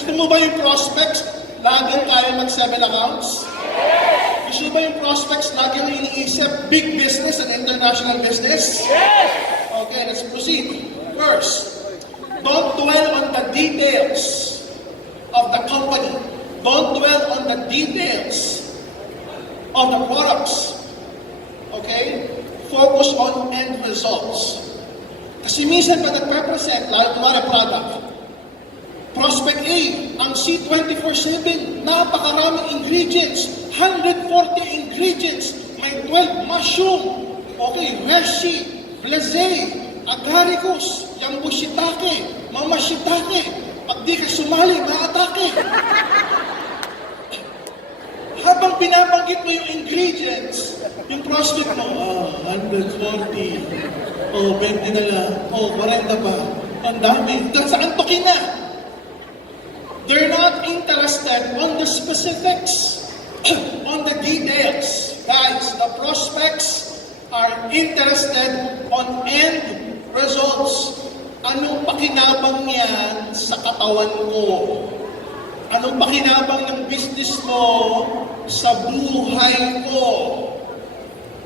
Gusto mo ba yung prospects laging kaya mag-7 accounts? Gusto mo ba yung prospects laging iniisip big business and international business? Okay, let's proceed. First, don't dwell on the details of the company. Don't dwell on the details of the products. Okay? Focus on end results. Kasi minsan pa nagpe-present, lalo kumari product, Prospect A, ang C24/7, napakaraming ingredients, 140 ingredients, may 12 mushroom, okay, reishi, blazé, agaricus, yambushitake, mamashitake, pag di ka sumali, maatake. Habang pinabanggit mo yung ingredients, yung prospect mo, 140, 20 na lang, 40 pa, ang dami, saan tokin na? They're not interested on the specifics, on the details. Guys, the prospects are interested on end results. Anong pakinabang niyan sa katawan ko? Anong pakinabang ng business mo sa buhay ko?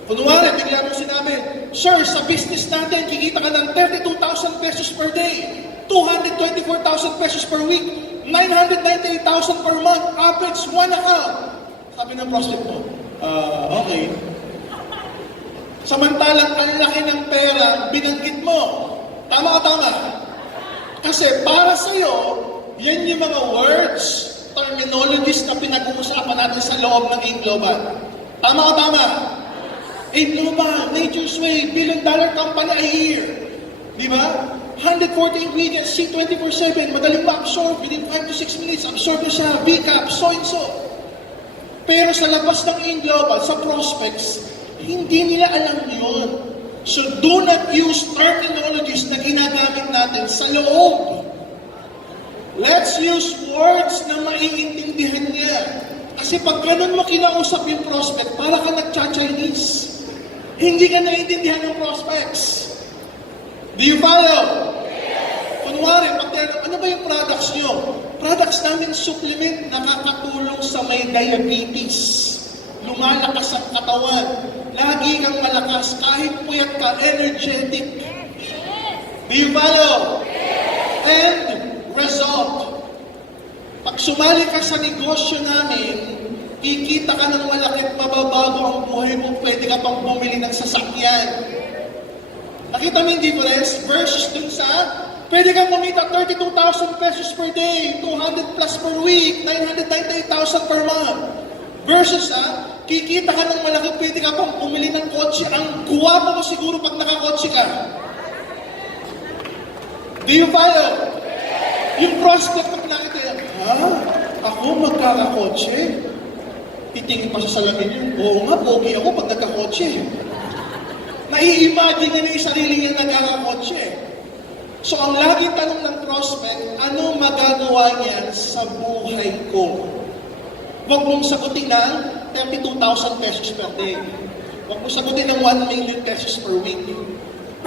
Kunwari, bigla mo sinabi, Sir, sa business natin, kikita ka ng 32,000 pesos per day, 224,000 pesos per week, 998,000 per month, average 1 account. Sabi ng prospect mo, okay. Samantalang ang laki ng pera, binanggit mo. Tama o tama? Kasi para sa'yo, yan yung mga words, terminologies na pinag-uusapan natin sa loob ng A-Global. Tama o tama? A-Global, Nature's Way, $1 billion company a year. Di ba? 140 ingredients, C24/7, madaling ma-absorb, within 5 to 6 minutes, absorb na siya, VCAP, so and so. Pero sa labas ng A-Global, sa prospects, hindi nila alam yun. So do not use terminologies na ginagamit natin sa loob. Let's use words na maiintindihan niya. Kasi pag ganun mo kinausap yung prospect, para ka nagcha-Chinese. Hindi ka naiintindihan ng prospects. Do you follow? Kunwari, ano ba yung products nyo? Products namin supplement nakakatulong sa may diabetes. Lumalakas ang katawan. Lagi kang malakas. Kahit puyat ka, energetic. Do you follow? And result. Pag sumali ka sa negosyo namin, kikita ka ng malaki at mababago ang buhay mo. Pwede ka pang bumili ng sasakyan. Nakita mo yung difference versus dun sa pwede kang kumita 32,000 pesos per day, 200 plus per week, 998,000 per month. Versus kikita ka ng malaki, pwede ka pang bumili ng kotse. Ang guwapo mo siguro pag nakakotse ka. Do you follow? Yung prospect pag nakita yan, ako magkakakotse? Titingin pa sa salamin yun, oo nga, pogi ako pag nagkakotse. Nai-imagine na yung sarili niya nagkakakotse. So ang laging tanong ng prospect, ano magagawa niyan sa buhay ko? Huwag mong sagutin ng 32,000 pesos per day. Huwag mong sagutin ng 1 million pesos per week.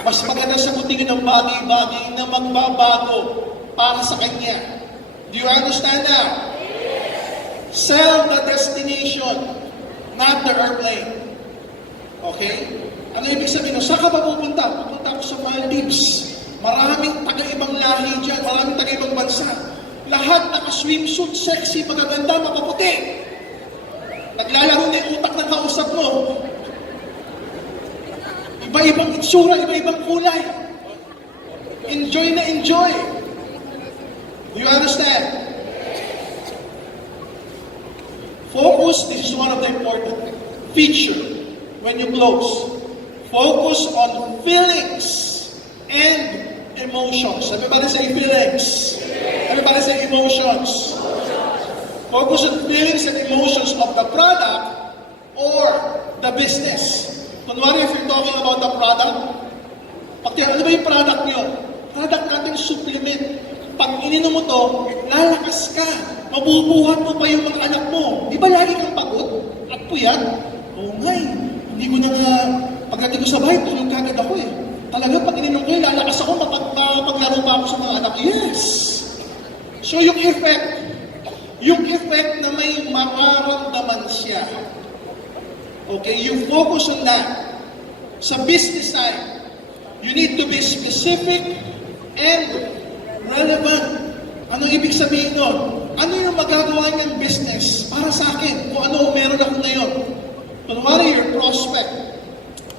Mas maganda sagutin ng bagay-bagay na magbabago para sa kanya. Do you understand that? Sell the destination, not the airplane. Okay? Ano ibig sabihin? Saan ka ba pupunta? Pupunta ako sa Maldives. Maraming taga-ibang lahi dyan. Maraming taga-ibang bansa. Lahat naka-swimsuit, sexy, magaganda, makaputi. Naglalaro na yung utak ng kausap mo. Iba-ibang itsura, iba-ibang kulay. Enjoy na enjoy. Do you understand? Focus, this is one of the important features when you close. Focus on feelings and emotions. Everybody say feelings. Everybody say emotions. Focus on feelings and emotions of the product or the business. Kunwari, if you're talking about the product, ano ba yung product nyo? Product natin supplement. Pag ininom mo to, lalakas ka. Mabubuhat mo pa yung mga anak mo. Di ba lagi kang pagod at puyat? Oo nga eh. Hindi ko na nga, pagdating ko sa bahay, tulog kagad ako eh. Talaga, pag ininom ko, lalakas ako, mapaglaro pa ako sa mga anak. Yes! So yung effect, yung effect na may mararamdaman siya. Okay, you focus on that. Sa business side, you need to be specific and relevant. Ano ibig sabihin nun? Ano yung magagawa niyang business para sa akin? Kung ano meron ako ngayon. Kunwari, your prospect.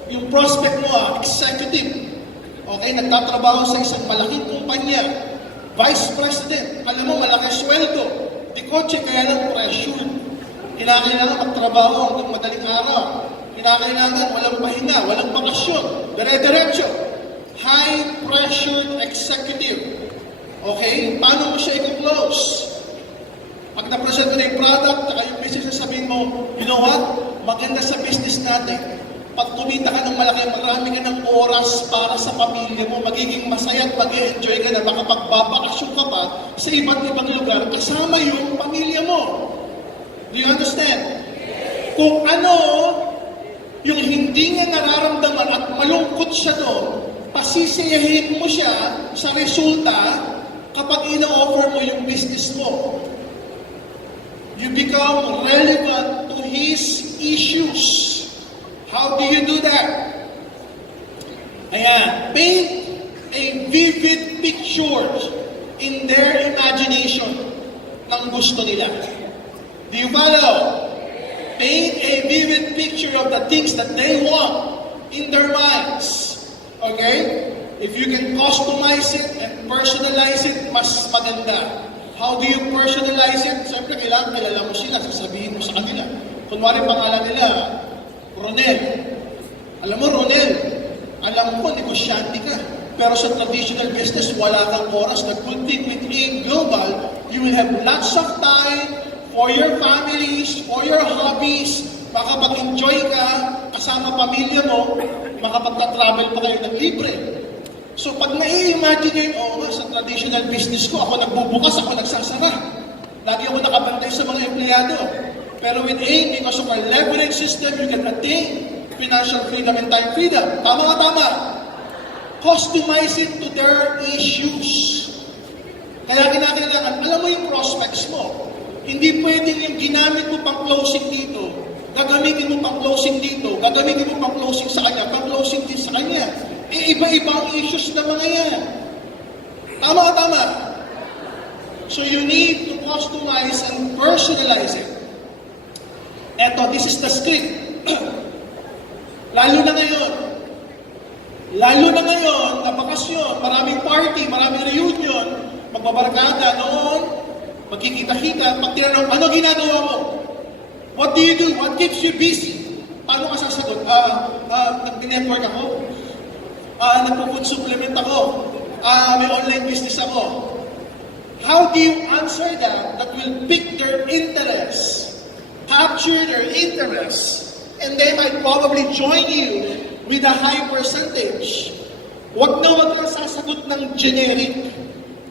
Yung prospect mo, executive. Okay, nagtatrabaho sa isang malaking kumpanya. Vice President. Alam mo, malaki sweldo. Di kotse, kaya lang pressure. Kinakailangan magtrabaho hanggang madaling araw. Kinakailangan walang pahinga, walang bakasyon. Dire-diretso. High-pressured executive. Okay? Paano mo siya i-close? Pag na-present mo na yung product, saka yung business, sabihin mo, you know what? Maganda sa business natin. Pag kumita ka ng malaki, marami ka ng oras para sa pamilya mo, magiging masaya at mag-enjoy ka na, makapagbabakasyon ka pa sa iba't ibang lugar, kasama yung pamilya mo. Do you understand? Kung ano yung hindi niya nararamdaman at malungkot siya doon, pasisiyahin mo siya sa resulta kapag ina-offer mo yung business mo. You become relevant to his issues. How do you do that? Ayan, paint a vivid picture in their imagination ng gusto nila. Do you follow? Paint a vivid picture of the things that they want in their minds. Okay? If you can customize it and personalize it, mas maganda. How do you personalize it? Siyempre, kailangan kilala mo sila, sasabihin mo sa kanila. Kunwari, pangalan nila, Ronel. Alam mo, Ronel, alam ko, negosyante ka. Pero sa traditional business, wala kang oras. The good thing with AIM Global, you will have lots of time for your families, for your hobbies, makapag-enjoy ka, kasama pamilya mo, makapagta-travel pa kayo ng libre. So pag nai-imagine nyo, sa traditional business ko, ako nagbubukas, ako nagsasara. Lagi ako nakabantay sa mga empleyado. Pero with AIM, because of our leverage system, you can attain financial freedom and time freedom. Tama ka, tama? Customize it to their issues. Kaya kinakailangan, alam mo yung prospects mo. Hindi pwedeng yung ginamit mo pang closing dito, gagamitin mo pang closing dito, gagamitin mo pang closing sa kanya, pang closing din sa kanya. Eh, iba-iba ang issues na mga yan. Tama ka, tama? So you need to customize and personalize it. Eto, this is the script. Lalo na ngayon. Lalo na ngayon, na bakasyon, maraming party, maraming reunion, magbabarkada noon, magkikita-kita, pag tinanong, ano ginagawa mo? What do you do? What keeps you busy? Paano ka sasagot? Nag-network ako. Nagpo-food supplement ako. May online business ako. How do you answer that will pick their interest? Capture their interest, and they might probably join you with a high percentage. Huwag kang sasagot ng generic.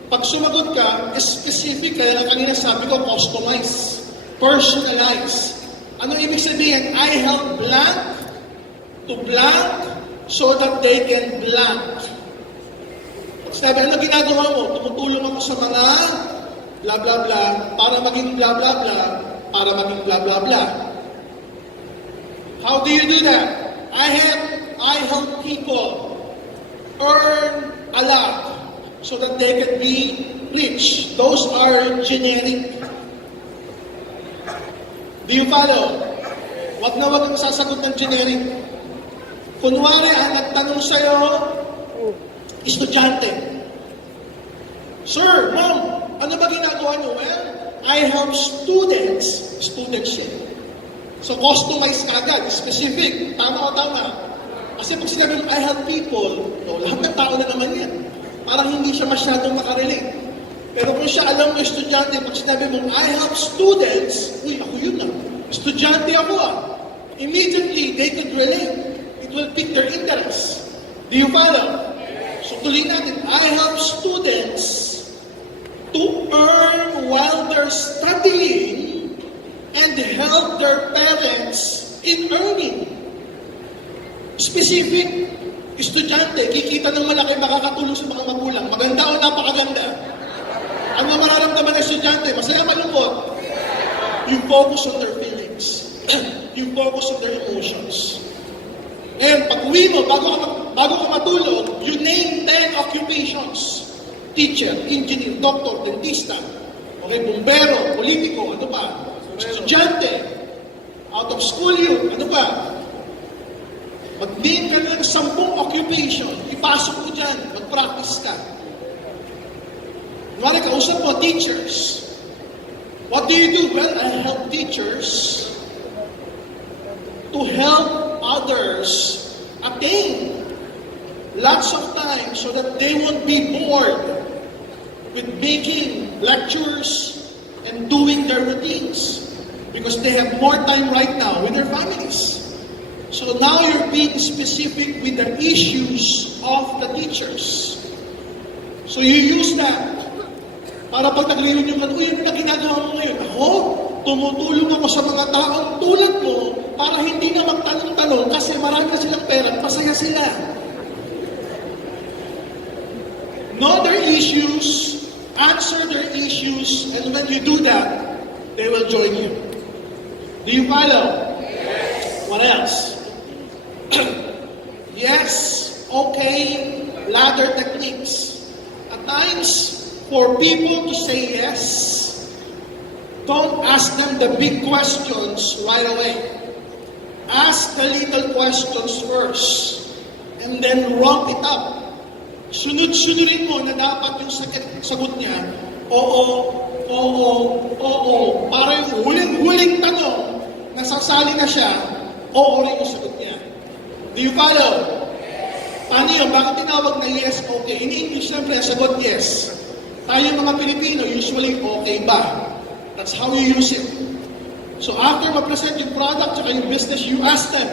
Pag sumagot ka, specific, kaya nga kanina sabi ko, customize, personalize. Ano ibig sabihin? I help blank to blank so that they can blank. Sabi, ano ginagawa mo? Tumutulong ako sa mga blah blah blah para maging blah blah blah para maging blah blah blah. How do you do that? I help people earn a lot so that they can be rich. Those are generic. Do you follow? Wag kang sasagot ng generic. Kunwari, ang nagtanong sa'yo, estudyante. Sir, ma'am, ano ba ginagawa niyo? Well, I help students. Students yan. So, customize ka agad, specific. Tama o tama? Kasi pag sinabi mo, I help people, no, lahat ng tao na naman yan. Parang hindi siya masyadong makarelate. Pero kung siya alam mo estudyante, pag sinabi mo, I help students, uy, ako yun ah. Estudyante ako ah. Immediately, they could relate. It will pick their interest. Do you follow? So tuloy natin, I help students to earn while they're studying and help their parents in earning. Specific, estudyante, kikita ng malaki, makakatulong sa mga magulang. Maganda o napakaganda? Ano mararamdaman ng estudyante? Masaya, malungkot? you focus on their feelings. You focus on their emotions. And pag uwi mo, bago ka matulog, you name 10 occupations. Teacher, engineer, doctor, dentista, okay, bumbero, politiko, ano pa? Estudyante, out of school yun, ano pa? Mag-name ka ng 10 occupation, ipasok mo dyan, mag-practice ka. Kunwari, kausap mo, teachers. What do you do? Well, I help teachers to help others attain lots of time so that they won't be bored with making lectures and doing their routines because they have more time right now with their families. So now you're being specific with the issues of the teachers. So you use that para pag nag-reunion ka, uy, ano na ginagawa mo ngayon? Ako, tumutulong ako sa mga taong tulad mo para hindi na magtanong-tanong kasi marami na silang pera, masaya sila. Know their issues, answer their issues, and when you do that, they will join you. Do you follow? Yes. What else? Yes, okay, ladder techniques. At times, for people to say yes, don't ask them the big questions right away. Ask the little questions first, and then ramp it up. Sunod-sunurin mo na dapat yung sagot niya, oo, oo, oo. Para yung huling-huling tanong, nasasali na siya, oo rin yung sagot niya. Do you follow? Paano yun? Bakit tinawag na yes, okay? In English, siyempre, sagot yes. Tayo mga Pilipino, usually okay ba? That's how you use it. So after ma-present yung product at yung business, you ask them,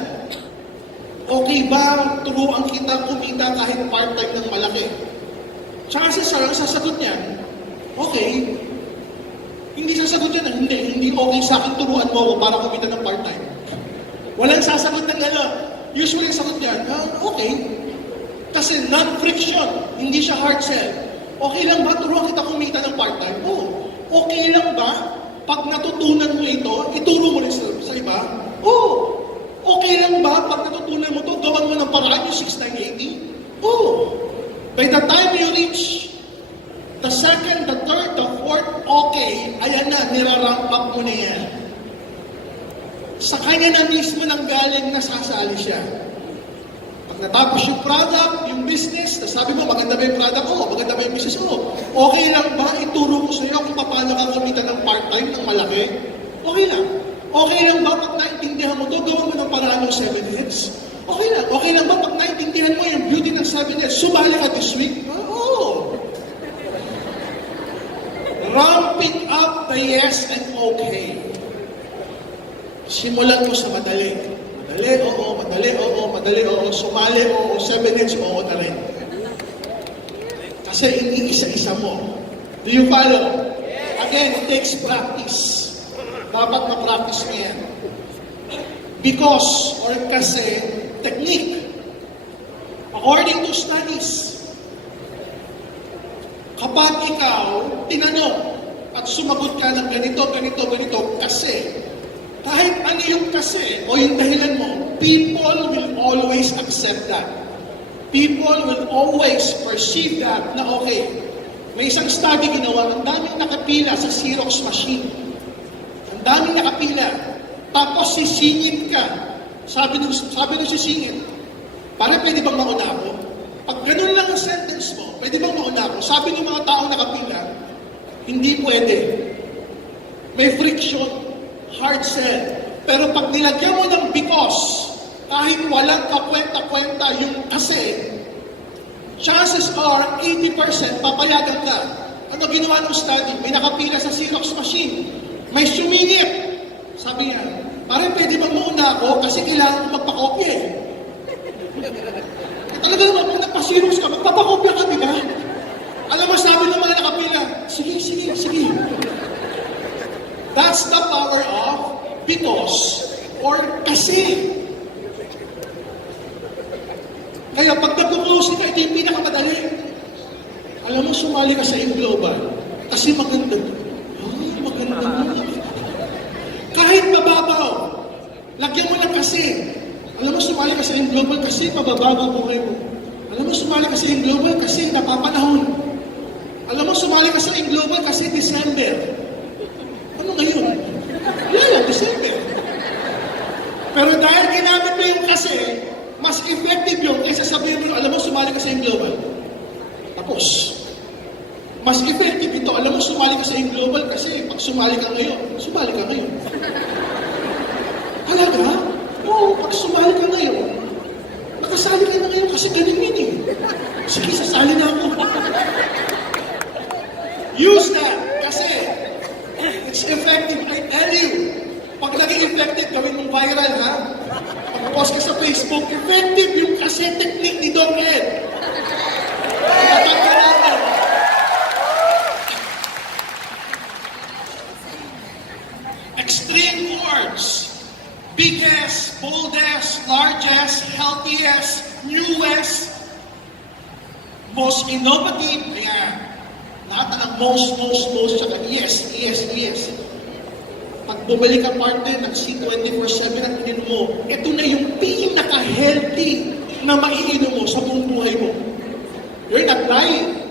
okay ba turuan kita kumita kahit part-time ng malaki? Chances are, sasagot niyan, okay. Hindi sasagot niyan, hindi okay sa akin turuan mo ako para kumita ng part-time. Walang sasagot ng gano'n. Usually sagot niyan, okay. Kasi non-friction, hindi siya hard sell. Okay lang ba turuan kita kumita ng part-time? Oo. Okay lang ba pag natutunan mo ito, ituro mo rin sa iba? Oo. Okay lang ba pag natutunan mo ito, gawan mo ng paraan yung 6980? Oo. By the time you reach the second, the third, the fourth, okay, ayan na, nirarank up mo na yan. Sa kanya na mismo nang galing nasasali siya. Pag natapos yung product, yung business, sabi mo, maganda ba yung product ko? Maganda ba yung business ko? Okay lang ba ituro ko sa iyo kung paano ka kumita ng part-time ng malaki? Okay lang. Okay lang ba pag naintindihan mo to, gawin mo ng paraan ng 7 heads? Okay lang. Okay lang ba pag naintindihan mo yung beauty ng 7 heads, sumali ka this week? Oo. Ramping up the yes and okay. Simulan mo sa madali. Madali, oo, madali, oo, madali, oo, sumali, oo, 7 heads, oo na rin. Kasi hindi isa-isa mo. Do you follow? Again, it takes practice. Dapat ma-practice mo yan. Because, or kasi, technique. According to studies, kapag ikaw tinanong at sumagot ka ng ganito, ganito, ganito, kasi, kahit ano yung kasi o yung dahilan mo, people will always accept that. People will always perceive that na okay. May isang study ginawa, ang daming nakapila sa Xerox machine. Ang daming nakapila. Tapos sisingit ka. Sabi nung sisingit, pare, pwede bang mauna ako? Pag ganun lang ang sentence mo, pwede bang mauna ako? Sabi ng mga taong nakapila, hindi pwede. May friction. Hard sell. Pero pag nilagyan mo ng because, kahit walang kakwenta-kwenta yung kasi, chances are 80% papayagan ka. Ano ginawa ng study? May nakapila sa Xerox machine. May sumingit. Sabi niya, pare, pwede bang mauna ako kasi kailangan ko magpakopya eh. Talaga naman, kung nagpa-Xerox ka, magpapakopya ka, di ba? Alam mo, sabi ng mga nakapila, sige, sige, sige. That's the power of because or kasi. Kaya pag nag-close ka, ito yung pinakamadali. Alam mo, sumali ka sa InGlobal kasi maganda. Ay, maganda mo. Lagyan mo ng kasi. Alam mo, sumali ka sa global kasi mababago buhay mo. Alam mo, sumali ka sa global kasi napapanahon. Alam mo, sumali ka sa global kasi December. Ano ngayon? Wala, December. Pero dahil ginamit mo yung kasi, mas effective yun kaysa sabihin mo, alam mo, sumali ka sa global. Tapos, mas effective ito, alam mo, sumali ka sa global kasi pag sumali ka ngayon. Talaga? Oo, pag sumali ka ngayon, nakasali ka na ngayon kasi ganun yun eh. Sige, sasali na ako. Use that kasi it's effective, I tell you. Pag naging effective, gawin mong viral, ha? Pag-post ka sa Facebook, effective yung kasi technique ni Doc Ed. Tatanggal natin. Extreme words. Biggest, boldest, largest, healthiest, newest, most innovative. Ayan. Lahat ng most, tsaka yes. Pag bumalik ka partner ng C24/7 at ininom mo, ito na yung pinaka-healthy na maiinom mo sa buong buhay mo. You're not lying.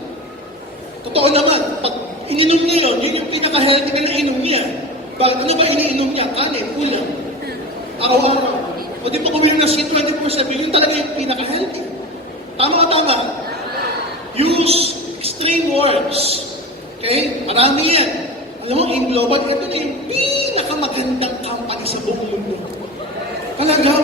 Totoo naman, pag ininom niya yun yung pinaka-healthy na nainom niya. Bakit ano ba iniinom niya? Kanin, ulam. Araw-araw. O di pa kumilin ng C24/7, yun talaga yung pinaka-healthy. Tama. Use extreme words. Okay? Marami yan. Alam mo, in global, ito na yung pinakamagandang company sa buong mundo. Talaga?